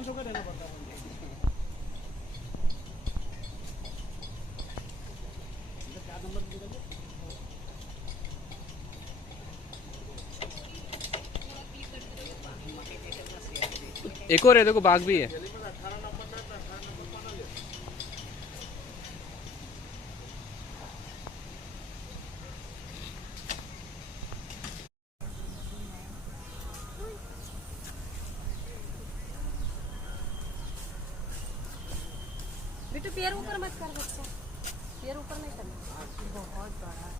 500 का देना पड़ता है। क्या नंबर निकल गया? एक और है, देखो बाघ भी है। बेटू पैर ऊपर मत कर बच्चा, पैर ऊपर नहीं करना, बहुत बड़ा।